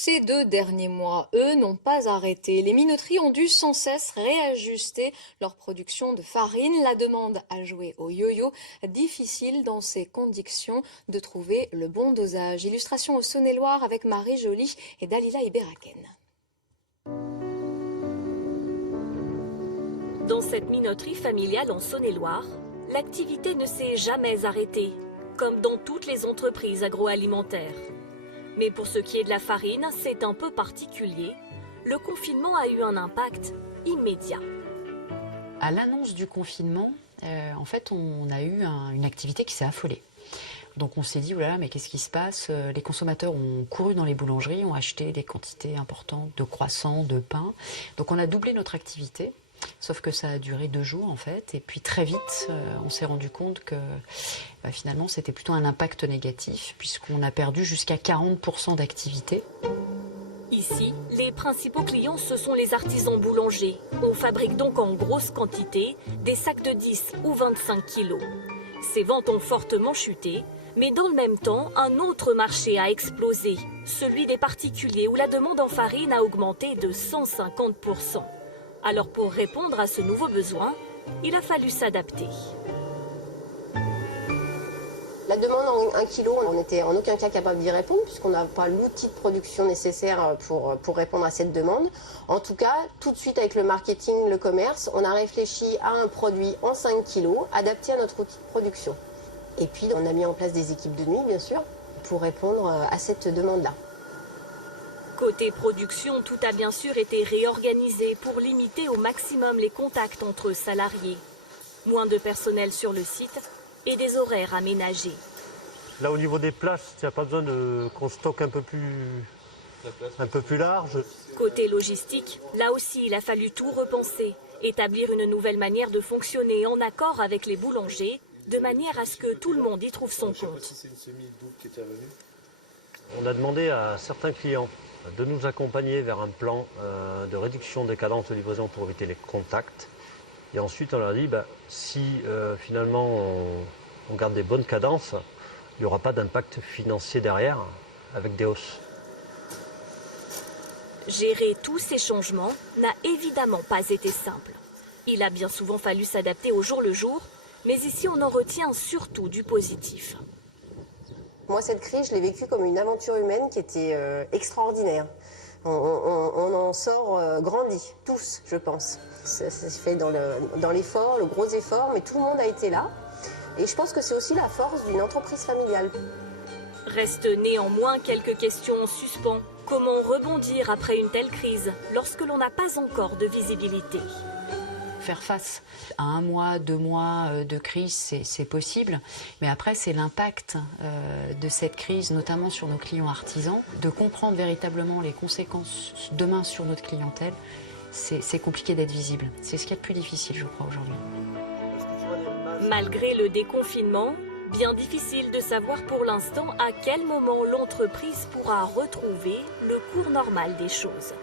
Ces 2 derniers mois, eux, n'ont pas arrêté. Les minoteries ont dû sans cesse réajuster leur production de farine. La demande a joué au yo-yo. Difficile dans ces conditions de trouver le bon dosage. Illustration au Saône-et-Loire avec Marie Joly et Dalila Iberaken. Dans cette minoterie familiale en Saône-et-Loire, l'activité ne s'est jamais arrêtée, comme dans toutes les entreprises agroalimentaires. Mais pour ce qui est de la farine, c'est un peu particulier. Le confinement a eu un impact immédiat. À l'annonce du confinement, en fait, on a eu une activité qui s'est affolée. Donc on s'est dit, voilà, mais qu'est-ce qui se passe? Les consommateurs ont couru dans les boulangeries, ont acheté des quantités importantes de croissants, de pain. Donc on a doublé notre activité. Sauf que ça a duré 2 jours en fait, et puis très vite on s'est rendu compte que finalement c'était plutôt un impact négatif puisqu'on a perdu jusqu'à 40% d'activité. Ici, les principaux clients ce sont les artisans boulangers. On fabrique donc en grosse quantité des sacs de 10 ou 25 kilos. Ces ventes ont fortement chuté, mais dans le même temps, un autre marché a explosé, celui des particuliers où la demande en farine a augmenté de 150%. Alors pour répondre à ce nouveau besoin, il a fallu s'adapter. La demande en 1 kilo, on n'était en aucun cas capable d'y répondre puisqu'on n'a pas l'outil de production nécessaire pour répondre à cette demande. En tout cas, tout de suite avec le marketing, le commerce, on a réfléchi à un produit en 5 kilos adapté à notre outil de production. Et puis on a mis en place des équipes de nuit, bien sûr, pour répondre à cette demande-là. Côté production, tout a bien sûr été réorganisé pour limiter au maximum les contacts entre salariés. Moins de personnel sur le site et des horaires aménagés. Là, au niveau des places, il n'y a pas besoin qu'on stocke un peu plus large. Côté logistique, là aussi, il a fallu tout repenser, établir une nouvelle manière de fonctionner en accord avec les boulangers, de manière à ce que tout le monde y trouve son compte. On a demandé à certains clients de nous accompagner vers un plan de réduction des cadences de livraison pour éviter les contacts. Et ensuite, on leur a dit, si finalement on garde des bonnes cadences, il n'y aura pas d'impact financier derrière avec des hausses. Gérer tous ces changements n'a évidemment pas été simple. Il a bien souvent fallu s'adapter au jour le jour, mais ici on en retient surtout du positif. Moi, cette crise, je l'ai vécue comme une aventure humaine qui était extraordinaire. On en sort grandi, tous, je pense. Ça s'est fait dans l'effort, le gros effort, mais tout le monde a été là. Et je pense que c'est aussi la force d'une entreprise familiale. Restent néanmoins quelques questions en suspens. Comment rebondir après une telle crise lorsque l'on n'a pas encore de visibilité ? Faire face à 1 mois, 2 mois de crise, c'est possible. Mais après, c'est l'impact de cette crise, notamment sur nos clients artisans. De comprendre véritablement les conséquences demain sur notre clientèle, c'est compliqué d'être visible. C'est ce qu'il y a de plus difficile, je crois, aujourd'hui. Malgré le déconfinement, bien difficile de savoir pour l'instant à quel moment l'entreprise pourra retrouver le cours normal des choses.